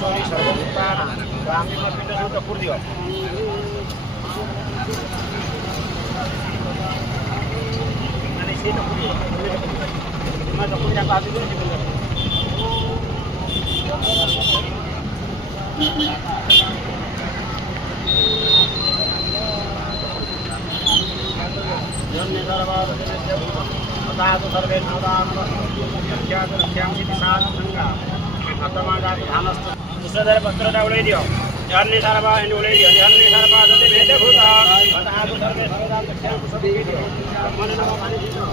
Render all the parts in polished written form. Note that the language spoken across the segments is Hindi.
सर्वेश्वरी सर्वभूतानां स्वामिमर्पितसूत पूर्दियो माने सेटा पूर्दियो मैं तो पूजा का आदि नहीं बोल जन्ने सर्वाद देवस्य अतातु सर्वे नादान यज्ञात रक्ष्यामि सात संगा आत्मा ध्यानस्थ दूसरे पत्रटा उड़े दियो जन्ने सर्वा इन उड़े दियो जन्ने सर्वा दते भेद भूता अतातु सर्वे नादान रक्ष्यामि सब दियो मन नमो पानी दियो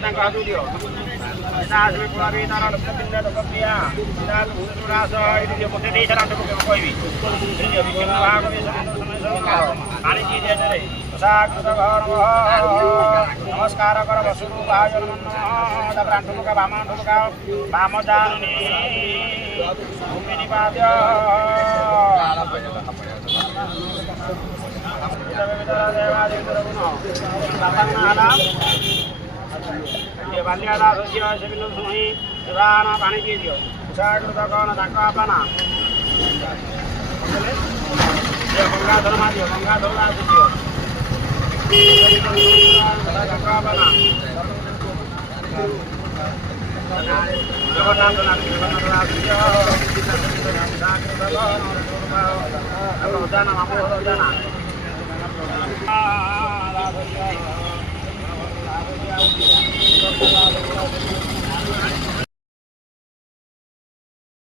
तांको हाथ दियो नास में पुरा भी तारा लक्ष्मीपिंड लोकप्रिया विराट भूतरास इति मते देई सारा को कहबी दियो विक्रम भाग में समय पानी जी दे रे नमस्कार कर वसुरूपाय नमः प्रांठमुख वामांठमुख वामजानी भूमि निपात्य बाल्यादा पानी दिए दियो उषाकृत कौन अपना गंगाधर मा दियो गंगाधर दियो जगन्नाथ